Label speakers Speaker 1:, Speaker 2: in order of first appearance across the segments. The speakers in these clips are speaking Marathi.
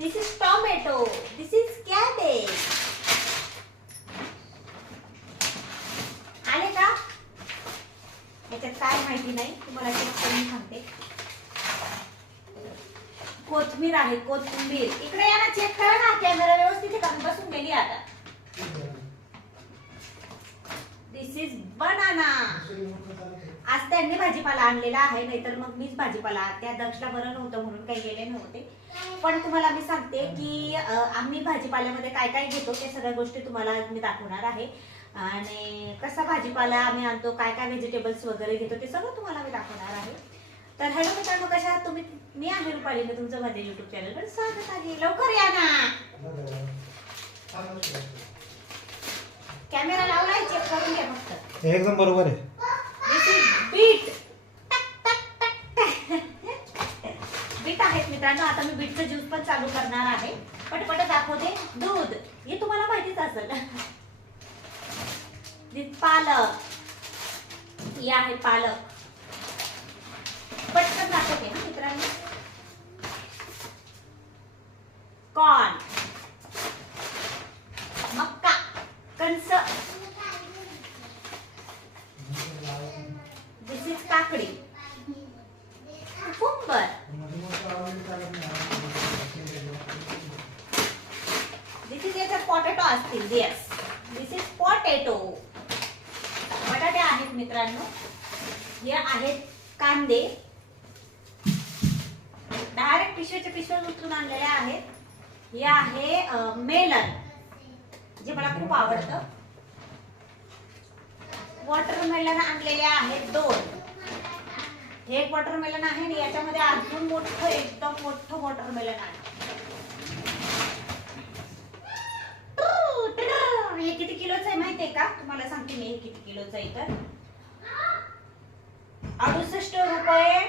Speaker 1: This is tomato this is cabbage आले का? याच्यात काय माहिती नाही. तुम्हाला चेक करून सांगते. कोथमीर आहे कोथिंबीर इकडे या ना चेक करा ना. कॅमेरा व्यवस्थित आहे बसून गेली आता दिस इज बनाना आज त्यांनी भाजीपाला आणलेला आहे नाहीतर मग मीच भाजीपाला त्या दक्षला बरं नव्हतं म्हणून काही गेले नव्हते. पण तुम्हाला मी सांगते की आम्ही भाजीपाल्यामध्ये काय काय घेतो त्या सगळ्या गोष्टी तुम्हाला मी दाखवणार आहे. आणि कसा भाजीपाला आम्ही आणतो काय काय व्हेजिटेबल्स वगैरे घेतो ते सगळं तुम्हाला मी दाखवणार आहे. तर हॅलो मित्रांनो कशा तुम्ही? मी आहे रुपाली मी तुमचं माझ्या युट्यूब चॅनलवर स्वागत आहे. लवकर या ना! कॅमेरा लावलाय चेक करून घ्या फक्त
Speaker 2: एकदम बरोबर आहे.
Speaker 1: आहेत मित्रांनो. आता मी बीटचं ज्यूस पण चालू करणार आहे. पटपट दाखवते. दूध. हे तुम्हाला माहितीच असेल. पालक. हे आहे पालक. पटकन दाखवते ना मित्रांनो. कॉर्न. मक्का. कणस. दिस इज काकडी कुकुंबर दिस इज याच्यात पोटॅटो असतील. येस दिस इज पोटॅटो बटाटे आहेत मित्रांनो. हे आहेत कांदे. डायरेक्ट पिशवीच्या पिशव्या उचलून आणलेल्या आहेत. हे आहे मेलन जे मला खूप आवडतं. वॉटरमेलन आणलेले आहेत दोन. हे एक वॉटरमेलन आहे आणि याच्यामध्ये अजून मोठं एकदम मोठं वॉटरमेलन आहे हे किती किलोचं आहे का? तुम्हाला सांगते मी हे किती किलोचं आहे तर अडुसष्ट रुपये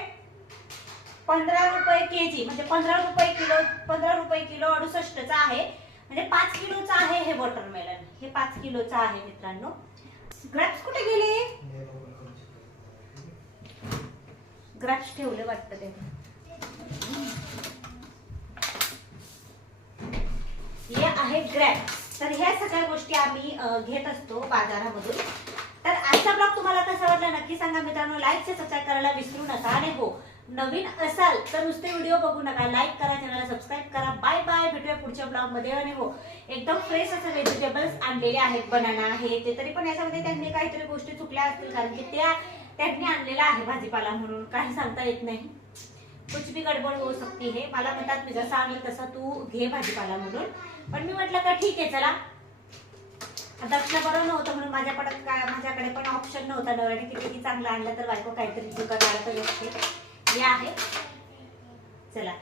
Speaker 1: पंधरा रुपये केजी म्हणजे पंधरा रुपये किलो पंधरा रुपये किलो अडुसष्टचा आहे. म्हणजे पाच किलोचा आहे हे वॉटरमेलन हे पाच किलोचं आहे मित्रांनो. ग्रॅप्स कुठे गेले? ग्रॅप्स ठेवले वाटतं ते. हे आहे ग्रॅप्स तर ह्या सगळ्या गोष्टी आम्ही घेत असतो बाजारामधून. तर आजचा ब्लॉग तुम्हाला कसा वाटला नक्की सांगा मित्रांनो. लाईक से सबस्क्राईब करायला विसरू नका. आणि हो नवीन असाल तर नुसते व्हिडिओ बघू नका. लाईक करा चॅनलला सबस्क्राईब करा. बाय बाय भेटूया पुढच्या ब्लॉगमध्ये आणि हो एकदम फ्रेश असं व्हेजिटेबल्स आणलेले आहेत. बनाना आहे ते तरी पण याच्यामध्ये त्यांनी काहीतरी गोष्टी चुकल्या असतील. कारण की त्या त्यांनी आणलेला आहे भाजीपाला म्हणून. काही सांगता येत नाही. कुछ भी गडबड होऊ शकते हे. मला म्हणतात मी जसा आणेल तसा तू घे भाजीपाला म्हणून. पण मी म्हटलं का ठीक आहे चला. दक्षिणा बरं नव्हतं म्हणून माझ्या पडत काय माझ्याकडे पण ऑप्शन नव्हता. नवऱ्याने किती चांगला आणलं तर बायको काहीतरी चुका तर असते हे आहे. चला.